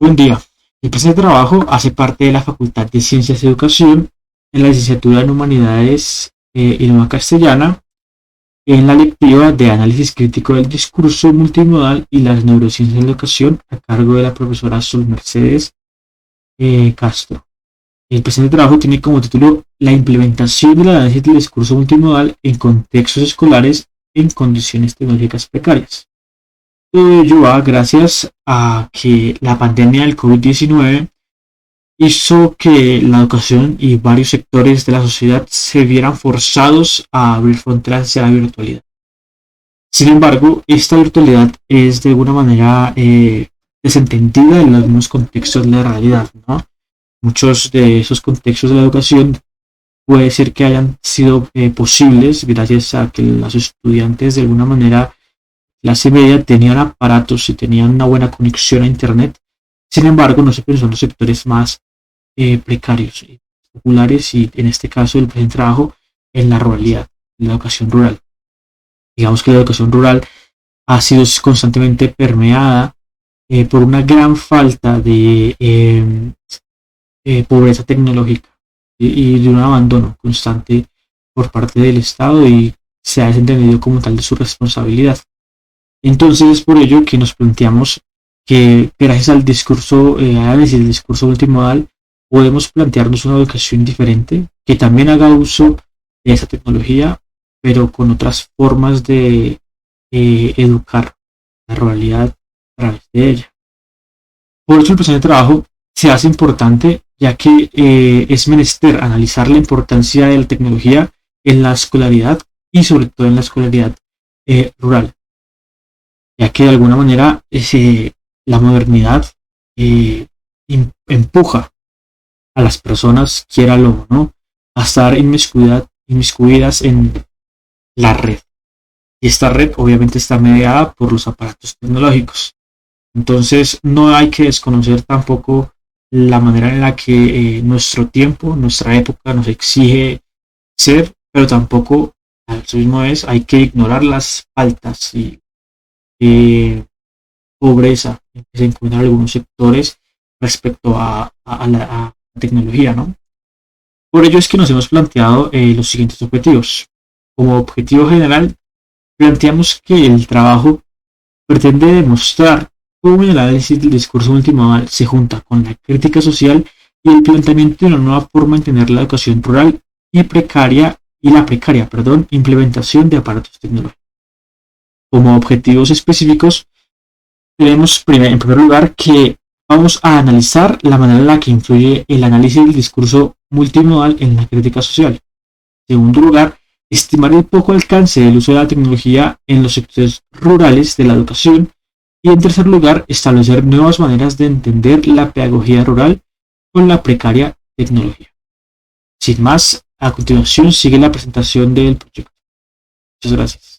Buen día. El presente trabajo hace parte de la Facultad de Ciencias y Educación en la licenciatura en Humanidades y Lengua Castellana en la lectiva de Análisis Crítico del Discurso Multimodal y las Neurociencias de la Educación a cargo de la profesora Sol Mercedes Castro. El presente trabajo tiene como título La implementación del análisis del discurso multimodal en contextos escolares en condiciones tecnológicas precarias. Todo ello va gracias a que la pandemia del COVID-19 hizo que la educación y varios sectores de la sociedad se vieran forzados a abrir fronteras hacia la virtualidad. Sin embargo, esta virtualidad es de alguna manera desentendida en los mismos contextos de la realidad, ¿no? Muchos de esos contextos de la educación puede ser que hayan sido posibles gracias a que los estudiantes de alguna manera clase media tenían aparatos y tenían una buena conexión a internet. Sin embargo, no se pensó en los sectores más precarios, populares y en este caso el presente trabajo en la ruralidad, en la educación rural. Digamos que la educación rural ha sido constantemente permeada por una gran falta de pobreza tecnológica y de un abandono constante por parte del Estado y se ha desentendido como tal de su responsabilidad. Entonces es por ello que nos planteamos que gracias al discurso, análisis del discurso multimodal, podemos plantearnos una educación diferente que también haga uso de esa tecnología, pero con otras formas de educar la ruralidad a través de ella. Por eso el presente trabajo se hace importante, ya que es menester analizar la importancia de la tecnología en la escolaridad y sobre todo en la escolaridad rural, ya que de alguna manera la modernidad eh, empuja a las personas, quiera o no, a estar inmiscuidas en la red. Y esta red obviamente está mediada por los aparatos tecnológicos. Entonces no hay que desconocer tampoco la manera en la que nuestro tiempo, nuestra época nos exige ser, pero tampoco a su misma vez hay que ignorar las faltas y eh, pobreza que se encuentran en algunos sectores respecto a la tecnología, ¿no? Por ello es que nos hemos planteado los siguientes objetivos. Como objetivo general, planteamos que el trabajo pretende demostrar cómo el análisis del discurso multimodal se junta con la crítica social y el planteamiento de una nueva forma de entender la educación rural y la precaria, implementación de aparatos tecnológicos. Como objetivos específicos, tenemos en primer lugar que vamos a analizar la manera en la que influye el análisis del discurso multimodal en la crítica social. En segundo lugar, estimar el poco alcance del uso de la tecnología en los sectores rurales de la educación. Y en tercer lugar, establecer nuevas maneras de entender la pedagogía rural con la precaria tecnología. Sin más, a continuación sigue la presentación del proyecto. Muchas gracias.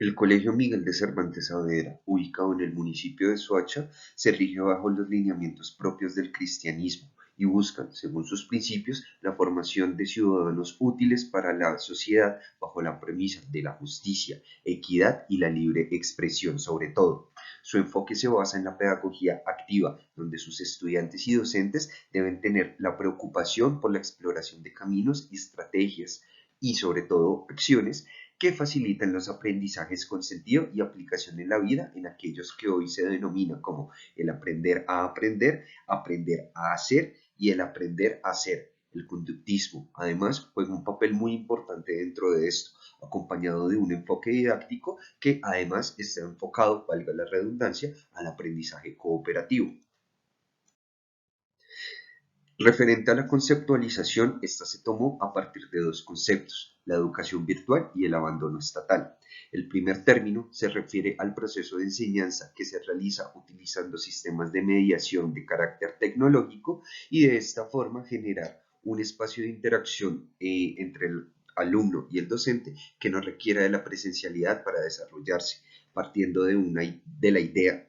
El Colegio Miguel de Cervantes Saavedra, ubicado en el municipio de Soacha, se rige bajo los lineamientos propios del cristianismo y buscan, según sus principios, la formación de ciudadanos útiles para la sociedad bajo la premisa de la justicia, equidad y la libre expresión sobre todo. Su enfoque se basa en la pedagogía activa, donde sus estudiantes y docentes deben tener la preocupación por la exploración de caminos y estrategias y sobre todo acciones que facilitan los aprendizajes con sentido y aplicación en la vida en aquellos que hoy se denomina como el aprender a aprender, aprender a hacer y el aprender a ser. El conductismo, además, juega un papel muy importante dentro de esto, acompañado de un enfoque didáctico que además está enfocado, valga la redundancia, al aprendizaje cooperativo. Referente a la conceptualización, esta se tomó a partir de dos conceptos, la educación virtual y el abandono estatal. El primer término se refiere al proceso de enseñanza que se realiza utilizando sistemas de mediación de carácter tecnológico y de esta forma generar un espacio de interacción entre el alumno y el docente que no requiera de la presencialidad para desarrollarse, partiendo de la idea,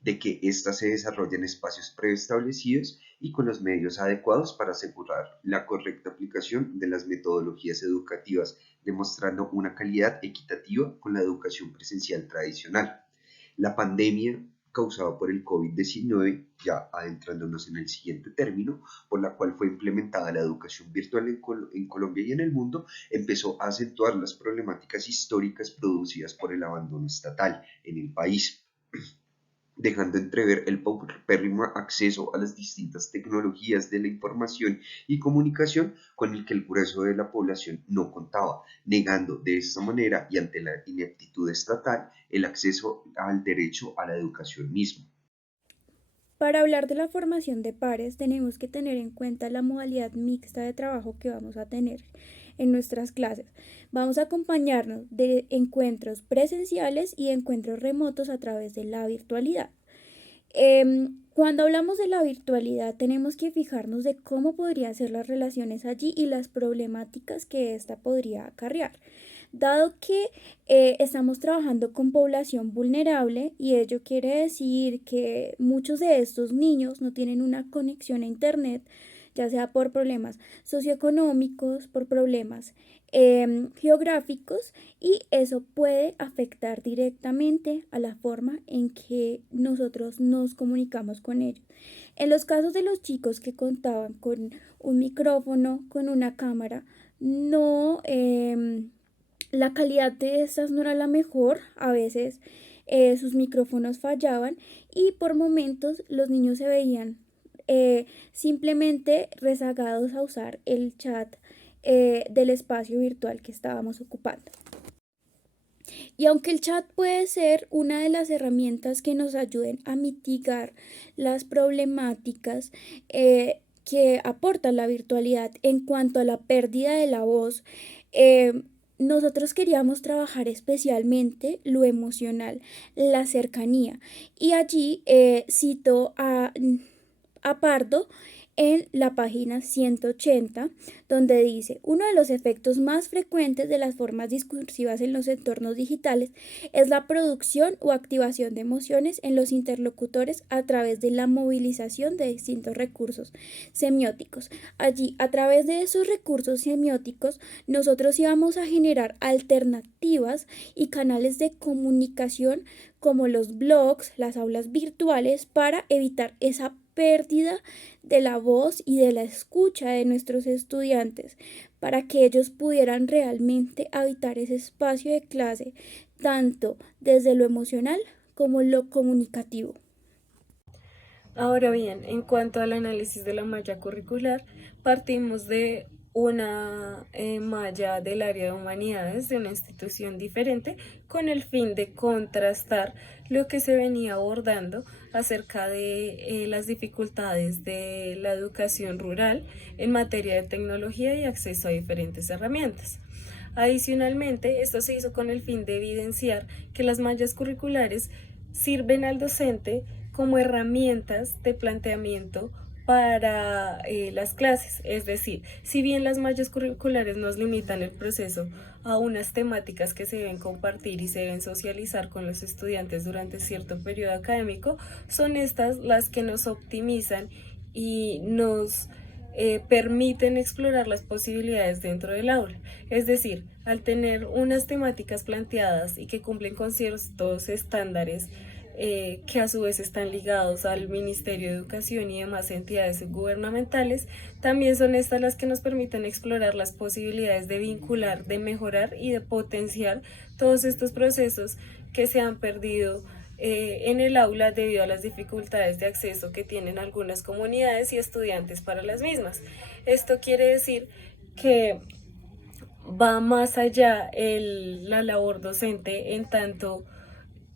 de que ésta se desarrolla en espacios preestablecidos y con los medios adecuados para asegurar la correcta aplicación de las metodologías educativas, demostrando una calidad equitativa con la educación presencial tradicional. La pandemia causada por el COVID-19, ya adentrándonos en el siguiente término, por la cual fue implementada la educación virtual en Colombia y en el mundo, empezó a acentuar las problemáticas históricas producidas por el abandono estatal en el país, dejando entrever el paupérrimo acceso a las distintas tecnologías de la información y comunicación con el que el grueso de la población no contaba, negando de esta manera y ante la ineptitud estatal el acceso al derecho a la educación misma. Para hablar de la formación de pares, tenemos que tener en cuenta la modalidad mixta de trabajo que vamos a tener en nuestras clases. Vamos a acompañarnos de encuentros presenciales y encuentros remotos a través de la virtualidad. Cuando hablamos de la virtualidad, tenemos que fijarnos de cómo podrían ser las relaciones allí y las problemáticas que ésta podría acarrear. Dado que estamos trabajando con población vulnerable y ello quiere decir que muchos de estos niños no tienen una conexión a Internet, ya sea por problemas socioeconómicos, por problemas geográficos, y eso puede afectar directamente a la forma en que nosotros nos comunicamos con ellos. En los casos de los chicos que contaban con un micrófono, con una cámara, no... la calidad de estas no era la mejor, a veces sus micrófonos fallaban y por momentos los niños se veían simplemente rezagados a usar el chat del espacio virtual que estábamos ocupando. Y aunque el chat puede ser una de las herramientas que nos ayuden a mitigar las problemáticas que aporta la virtualidad en cuanto a la pérdida de la voz, nosotros queríamos trabajar especialmente lo emocional, la cercanía. Y allí cito a Pardo en la página 180, donde dice: uno de los efectos más frecuentes de las formas discursivas en los entornos digitales es la producción o activación de emociones en los interlocutores a través de la movilización de distintos recursos semióticos. Allí, a través de esos recursos semióticos, nosotros íbamos a generar alternativas y canales de comunicación como los blogs, las aulas virtuales, para evitar esa pérdida de la voz y de la escucha de nuestros estudiantes, para que ellos pudieran realmente habitar ese espacio de clase, tanto desde lo emocional como lo comunicativo. Ahora bien, en cuanto al análisis de la malla curricular, partimos de una malla del área de humanidades de una institución diferente con el fin de contrastar lo que se venía abordando acerca de las dificultades de la educación rural en materia de tecnología y acceso a diferentes herramientas. Adicionalmente, esto se hizo con el fin de evidenciar que las mallas curriculares sirven al docente como herramientas de planteamiento para las clases. Es decir, si bien las mallas curriculares nos limitan el proceso a unas temáticas que se deben compartir y se deben socializar con los estudiantes durante cierto periodo académico, son estas las que nos optimizan y nos permiten explorar las posibilidades dentro del aula. Es decir, al tener unas temáticas planteadas y que cumplen con ciertos estándares que a su vez están ligados al Ministerio de Educación y demás entidades gubernamentales, también son estas las que nos permiten explorar las posibilidades de vincular, de mejorar y de potenciar todos estos procesos que se han perdido en el aula debido a las dificultades de acceso que tienen algunas comunidades y estudiantes para las mismas. Esto quiere decir que va más allá la labor docente, en tanto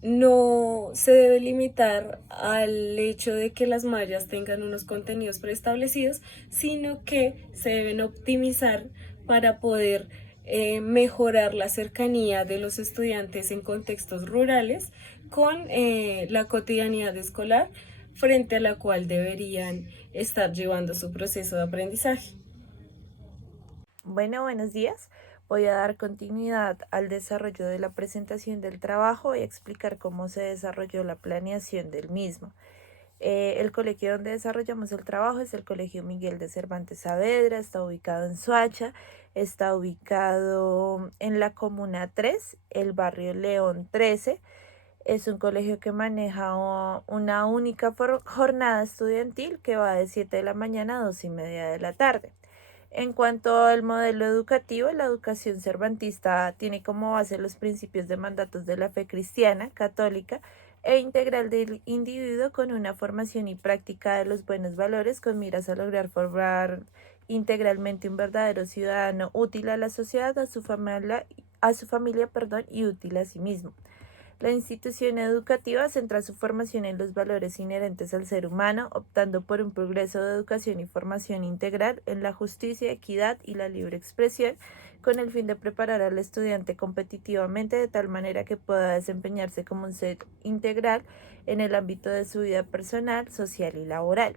no se debe limitar al hecho de que las mallas tengan unos contenidos preestablecidos, sino que se deben optimizar para poder mejorar la cercanía de los estudiantes en contextos rurales con la cotidianidad escolar frente a la cual deberían estar llevando su proceso de aprendizaje. Bueno, buenos días. Voy a dar continuidad al desarrollo de la presentación del trabajo y explicar cómo se desarrolló la planeación del mismo. El colegio donde desarrollamos el trabajo es el Colegio Miguel de Cervantes Saavedra, está ubicado en Soacha, está ubicado en la Comuna 3, el barrio León 13. Es un colegio que maneja una única jornada estudiantil que va de 7 de la mañana a 2:30 de la tarde. En cuanto al modelo educativo, la educación cervantista tiene como base los principios de mandatos de la fe cristiana, católica e integral del individuo, con una formación y práctica de los buenos valores con miras a lograr formar integralmente un verdadero ciudadano útil a la sociedad, a su familia, y útil a sí mismo. La institución educativa centra su formación en los valores inherentes al ser humano, optando por un progreso de educación y formación integral en la justicia, equidad y la libre expresión, con el fin de preparar al estudiante competitivamente de tal manera que pueda desempeñarse como un ser integral en el ámbito de su vida personal, social y laboral.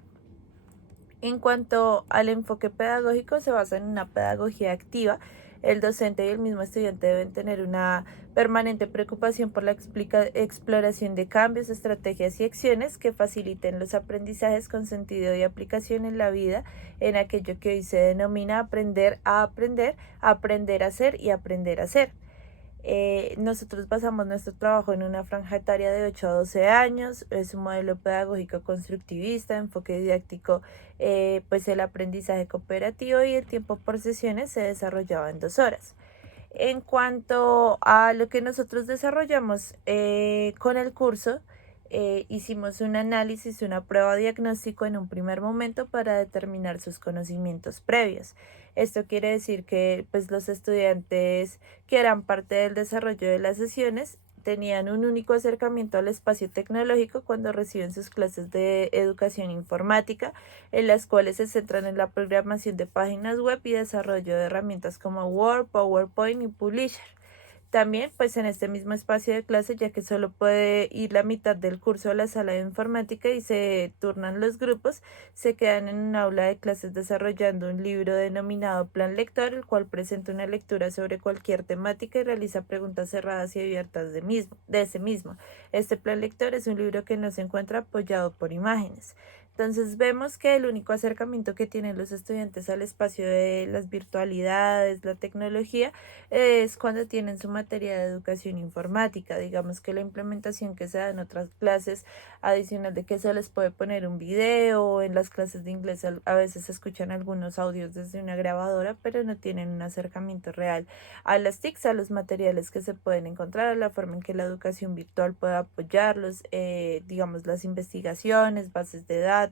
En cuanto al enfoque pedagógico, se basa en una pedagogía activa. El docente y el mismo estudiante deben tener una permanente preocupación por la exploración de cambios, estrategias y acciones que faciliten los aprendizajes con sentido y aplicación en la vida, en aquello que hoy se denomina aprender a aprender, aprender a hacer y aprender a ser. Nosotros basamos nuestro trabajo en una franja etaria de 8 a 12 años, es un modelo pedagógico constructivista, enfoque didáctico, pues el aprendizaje cooperativo y el tiempo por sesiones se desarrollaba en 2 horas. En cuanto a lo que nosotros desarrollamos con el curso, hicimos un análisis, una prueba diagnóstico en un primer momento para determinar sus conocimientos previos. Esto quiere decir que pues, los estudiantes que eran parte del desarrollo de las sesiones tenían un único acercamiento al espacio tecnológico cuando reciben sus clases de educación informática, en las cuales se centran en la programación de páginas web y desarrollo de herramientas como Word, PowerPoint y Publisher. También, pues en este mismo espacio de clase, ya que solo puede ir la mitad del curso a la sala de informática y se turnan los grupos, se quedan en un aula de clases desarrollando un libro denominado Plan Lector, el cual presenta una lectura sobre cualquier temática y realiza preguntas cerradas y abiertas de ese mismo. Este Plan Lector es un libro que no se encuentra apoyado por imágenes. Entonces vemos que el único acercamiento que tienen los estudiantes al espacio de las virtualidades, la tecnología, es cuando tienen su materia de educación informática. Digamos que la implementación que se da en otras clases, adicional de que se les puede poner un video, en las clases de inglés a veces se escuchan algunos audios desde una grabadora, pero no tienen un acercamiento real a las TICs, a los materiales que se pueden encontrar, a la forma en que la educación virtual puede apoyarlos, digamos las investigaciones, bases de datos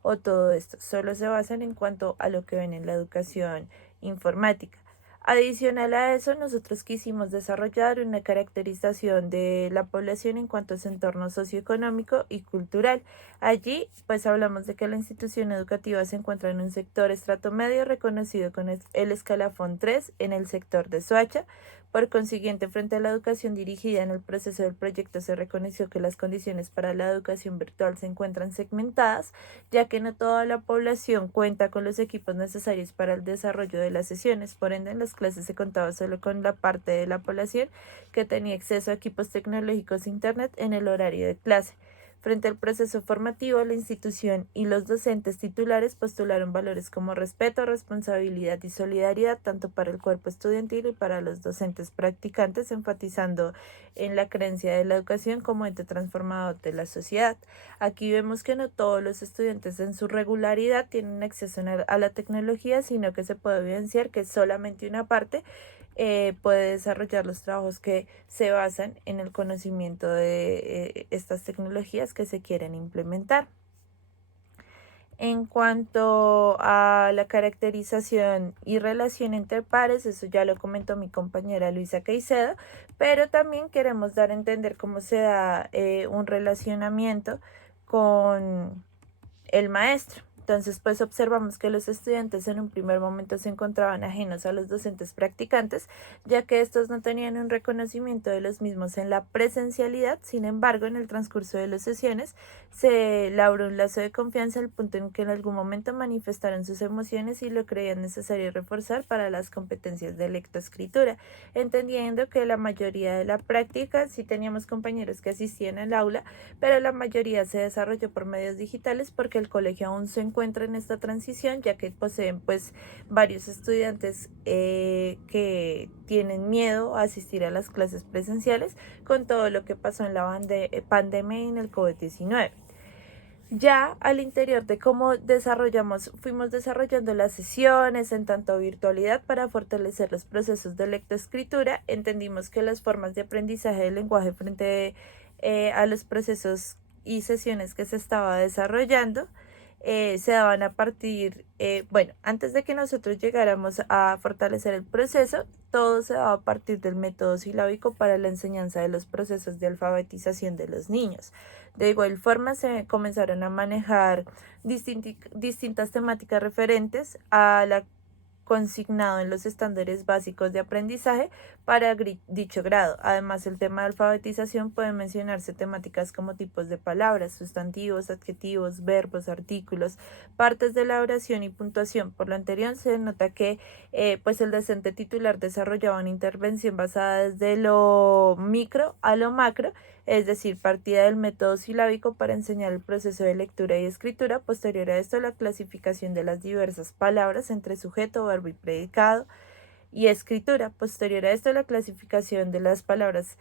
o todo esto. Solo se basan en cuanto a lo que ven en la educación informática. Adicional a eso, nosotros quisimos desarrollar una caracterización de la población en cuanto a su entorno socioeconómico y cultural. Allí, pues hablamos de que la institución educativa se encuentra en un sector estrato medio reconocido con el escalafón 3 en el sector de Soacha. Por consiguiente, frente a la educación dirigida en el proceso del proyecto, se reconoció que las condiciones para la educación virtual se encuentran segmentadas, ya que no toda la población cuenta con los equipos necesarios para el desarrollo de las sesiones. Por ende, en las clases se contaba solo con la parte de la población que tenía acceso a equipos tecnológicos e internet en el horario de clase. Frente al proceso formativo, la institución y los docentes titulares postularon valores como respeto, responsabilidad y solidaridad, tanto para el cuerpo estudiantil y para los docentes practicantes, enfatizando en la creencia de la educación como ente transformador de la sociedad. Aquí vemos que no todos los estudiantes en su regularidad tienen acceso a la tecnología, sino que se puede evidenciar que solamente una parte puede desarrollar los trabajos que se basan en el conocimiento de estas tecnologías que se quieren implementar. En cuanto a la caracterización y relación entre pares, eso ya lo comentó mi compañera Luisa Caicedo, pero también queremos dar a entender cómo se da un relacionamiento con el maestro. Entonces, pues observamos que los estudiantes en un primer momento se encontraban ajenos a los docentes practicantes, ya que estos no tenían un reconocimiento de los mismos en la presencialidad. Sin embargo, en el transcurso de las sesiones se labró un lazo de confianza al punto en que en algún momento manifestaron sus emociones y lo creían necesario reforzar para las competencias de lectoescritura, entendiendo que la mayoría de la práctica, sí teníamos compañeros que asistían al aula, pero la mayoría se desarrolló por medios digitales porque el colegio aún se encuentra encuentra en esta transición, ya que poseen pues varios estudiantes que tienen miedo a asistir a las clases presenciales con todo lo que pasó en la pandemia y en el COVID-19. Ya al interior de cómo fuimos desarrollando las sesiones en tanto virtualidad para fortalecer los procesos de lectoescritura, entendimos que las formas de aprendizaje del lenguaje frente a los procesos y sesiones que se estaba desarrollando se daban a partir, antes de que nosotros llegáramos a fortalecer el proceso, todo se daba a partir del método silábico para la enseñanza de los procesos de alfabetización de los niños. De igual forma, se comenzaron a manejar distintas temáticas referentes a la consignado en los estándares básicos de aprendizaje para dicho grado. Además, el tema de alfabetización puede mencionarse temáticas como tipos de palabras, sustantivos, adjetivos, verbos, artículos, partes de la oración y puntuación. Por lo anterior, se nota que pues el docente titular desarrollaba una intervención basada desde lo micro a lo macro, es decir, partida del método silábico para enseñar el proceso de lectura y escritura. Posterior a esto, la clasificación de las diversas palabras entre sujeto, verbo y predicado y escritura. Posterior a esto, la clasificación de las palabras,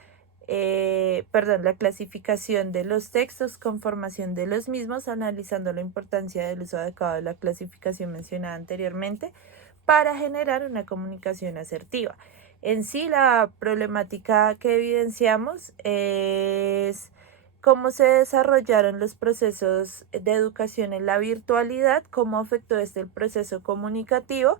la clasificación de los textos, conformación de los mismos, analizando la importancia del uso adecuado de la clasificación mencionada anteriormente para generar una comunicación asertiva. En sí, la problemática que evidenciamos es cómo se desarrollaron los procesos de educación en la virtualidad, cómo afectó el proceso comunicativo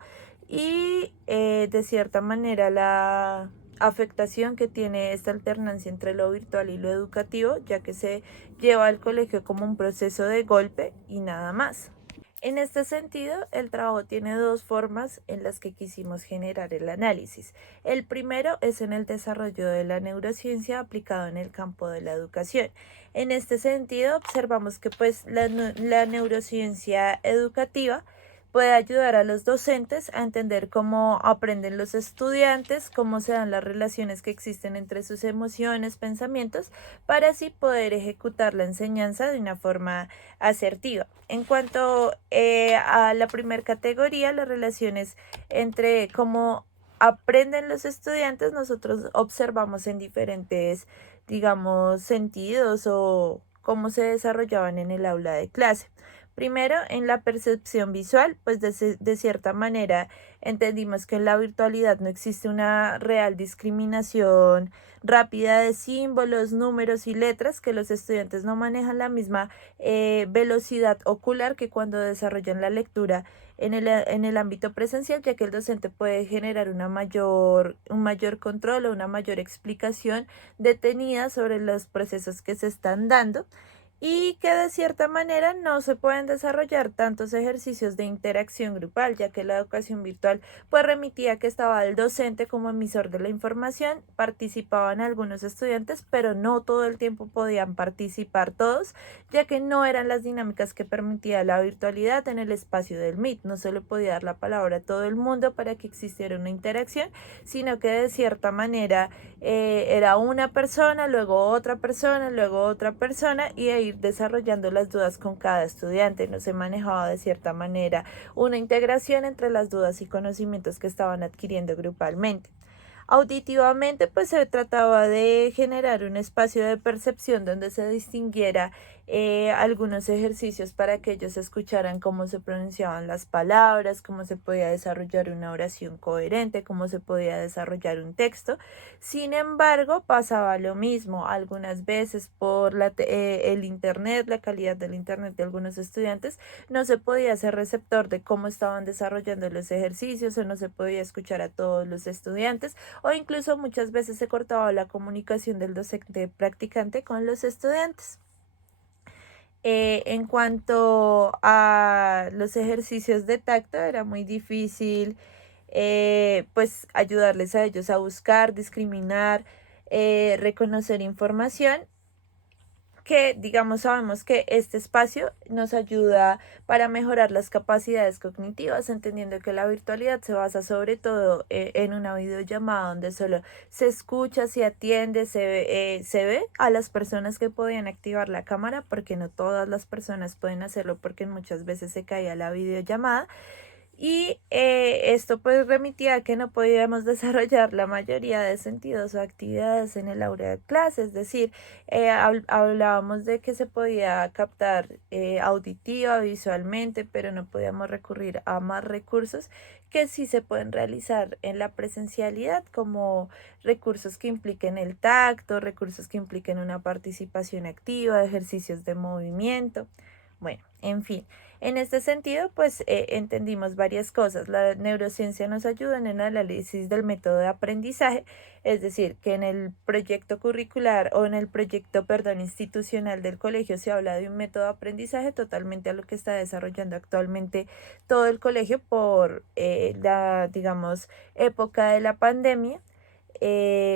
y de cierta manera la afectación que tiene esta alternancia entre lo virtual y lo educativo, ya que se lleva al colegio como un proceso de golpe y nada más. En este sentido, el trabajo tiene dos formas en las que quisimos generar el análisis. El primero es en el desarrollo de la neurociencia aplicado en el campo de la educación. En este sentido, observamos que pues la neurociencia educativa puede ayudar a los docentes a entender cómo aprenden los estudiantes, cómo se dan las relaciones que existen entre sus emociones, pensamientos, para así poder ejecutar la enseñanza de una forma asertiva. En cuanto a la primera categoría, las relaciones entre cómo aprenden los estudiantes, nosotros observamos en diferentes, sentidos o cómo se desarrollaban en el aula de clase. Primero, en la percepción visual, pues de cierta manera entendimos que en la virtualidad no existe una real discriminación rápida de símbolos, números y letras, que los estudiantes no manejan la misma velocidad ocular que cuando desarrollan la lectura en el ámbito presencial, ya que el docente puede generar un mayor control o una mayor explicación detenida sobre los procesos que se están dando, y que de cierta manera no se pueden desarrollar tantos ejercicios de interacción grupal, ya que la educación virtual pues remitía que estaba el docente como emisor de la información, participaban algunos estudiantes, pero no todo el tiempo podían participar todos, ya que no eran las dinámicas que permitía la virtualidad en el espacio del Meet. No se le podía dar la palabra a todo el mundo para que existiera una interacción, sino que de cierta manera era una persona, luego otra persona y ir desarrollando las dudas con cada estudiante. No se manejaba de cierta manera una integración entre las dudas y conocimientos que estaban adquiriendo grupalmente. Auditivamente, pues se trataba de generar un espacio de percepción donde se distinguiera algunos ejercicios para que ellos escucharan cómo se pronunciaban las palabras, cómo se podía desarrollar una oración coherente, cómo se podía desarrollar un texto. Sin embargo, pasaba lo mismo algunas veces por el internet, la calidad del internet de algunos estudiantes, no se podía ser receptor de cómo estaban desarrollando los ejercicios, o no se podía escuchar a todos los estudiantes, o incluso muchas veces se cortaba la comunicación del docente practicante con los estudiantes. En cuanto a los ejercicios de tacto, era muy difícil pues ayudarles a ellos a buscar, discriminar, reconocer información, que, digamos, sabemos que este espacio nos ayuda para mejorar las capacidades cognitivas, entendiendo que la virtualidad se basa sobre todo en una videollamada donde solo se escucha, se atiende, se ve a las personas que podían activar la cámara, porque no todas las personas pueden hacerlo porque muchas veces se caía la videollamada. Y esto pues remitía a que no podíamos desarrollar la mayoría de sentidos o actividades en el aula de clase, es decir, hablábamos de que se podía captar auditiva, visualmente, pero no podíamos recurrir a más recursos que sí se pueden realizar en la presencialidad, como recursos que impliquen el tacto, recursos que impliquen una participación activa, ejercicios de movimiento. Bueno, en fin, en este sentido, pues entendimos varias cosas. La neurociencia nos ayuda en el análisis del método de aprendizaje, es decir, que en el proyecto curricular o en el proyecto, perdón, institucional del colegio se habla de un método de aprendizaje totalmente a lo que está desarrollando actualmente todo el colegio por la, digamos, época de la pandemia.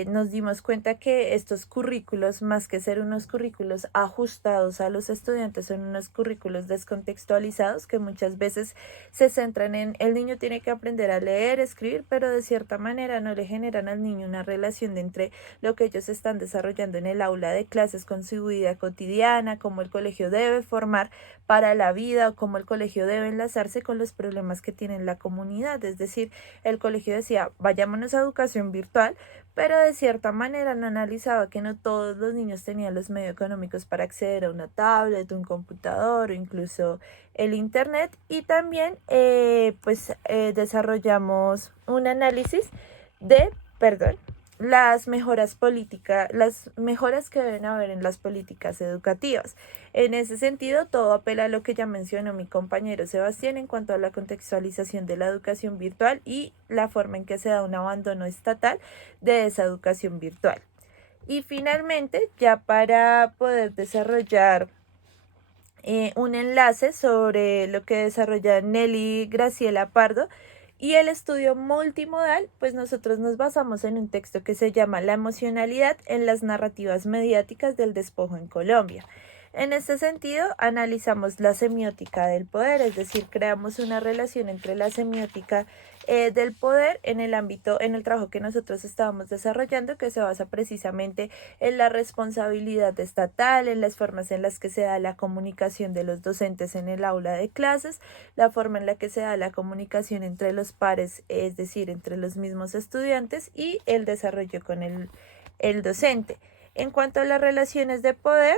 Nos dimos cuenta que estos currículos, más que ser unos currículos ajustados a los estudiantes, son unos currículos descontextualizados que muchas veces se centran en el niño tiene que aprender a leer, escribir, pero de cierta manera no le generan al niño una relación de entre lo que ellos están desarrollando en el aula de clases con su vida cotidiana, cómo el colegio debe formar para la vida o cómo el colegio debe enlazarse con los problemas que tiene la comunidad. Es decir, el colegio decía, vayámonos a educación virtual, pero de cierta manera no analizaba que no todos los niños tenían los medios económicos para acceder a una tablet, un computador o incluso el internet. Y también desarrollamos un análisis de, perdón, las mejoras que deben haber en las políticas educativas. En ese sentido, todo apela a lo que ya mencionó mi compañero Sebastián en cuanto a la contextualización de la educación virtual y la forma en que se da un abandono estatal de esa educación virtual. Y finalmente, ya para poder desarrollar un enlace sobre lo que desarrolla Nelly Graciela Pardo y el estudio multimodal, pues nosotros nos basamos en un texto que se llama La emocionalidad en las narrativas mediáticas del despojo en Colombia. En este sentido, analizamos la semiótica del poder, es decir, creamos una relación entre la semiótica del poder en el ámbito, en el trabajo que nosotros estábamos desarrollando, que se basa precisamente en la responsabilidad estatal, en las formas en las que se da la comunicación de los docentes en el aula de clases, la forma en la que se da la comunicación entre los pares, es decir, entre los mismos estudiantes y el desarrollo con el docente. En cuanto a las relaciones de poder,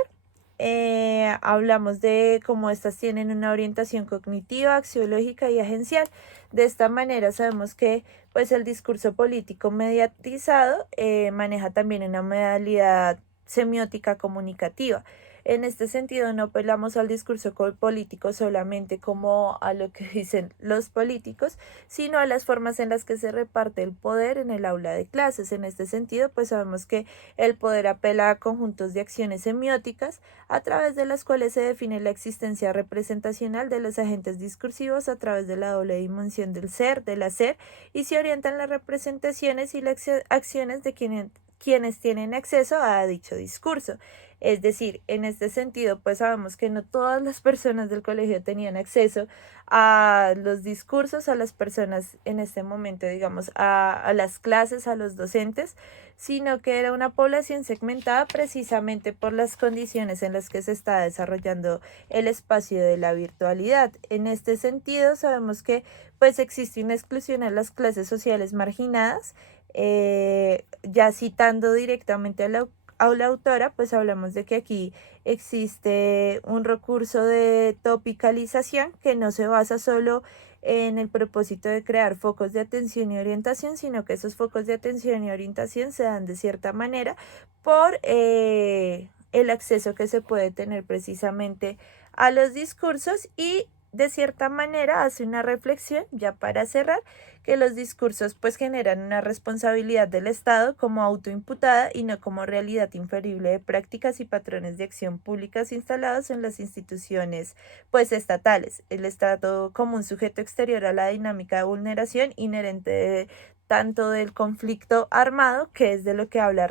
hablamos de cómo estas tienen una orientación cognitiva, axiológica y agencial. De esta manera sabemos que pues, el discurso político mediatizado maneja también una modalidad semiótica comunicativa. En este sentido, no apelamos al discurso político solamente como a lo que dicen los políticos, sino a las formas en las que se reparte el poder en el aula de clases. En este sentido, pues sabemos que el poder apela a conjuntos de acciones semióticas a través de las cuales se define la existencia representacional de los agentes discursivos a través de la doble dimensión del ser, del hacer, y se orientan las representaciones y las acciones de quienes tienen acceso a dicho discurso. Es decir, en este sentido, pues sabemos que no todas las personas del colegio tenían acceso a los discursos, a las personas en este momento, digamos, a las clases, a los docentes, sino que era una población segmentada precisamente por las condiciones en las que se está desarrollando el espacio de la virtualidad. En este sentido, sabemos que pues existe una exclusión a las clases sociales marginadas. Ya citando directamente a la autora, pues hablamos de que aquí existe un recurso de topicalización que no se basa solo en el propósito de crear focos de atención y orientación, sino que esos focos de atención y orientación se dan de cierta manera por el acceso que se puede tener precisamente a los discursos y de cierta manera hace una reflexión, ya para cerrar, que los discursos pues generan una responsabilidad del Estado como autoimputada y no como realidad inferible de prácticas y patrones de acción públicas instalados en las instituciones pues estatales. El Estado como un sujeto exterior a la dinámica de vulneración inherente tanto del conflicto armado, que es de lo que habla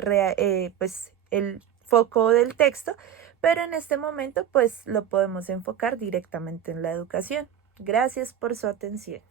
pues el foco del texto, pero en este momento pues lo podemos enfocar directamente en la educación. Gracias por su atención.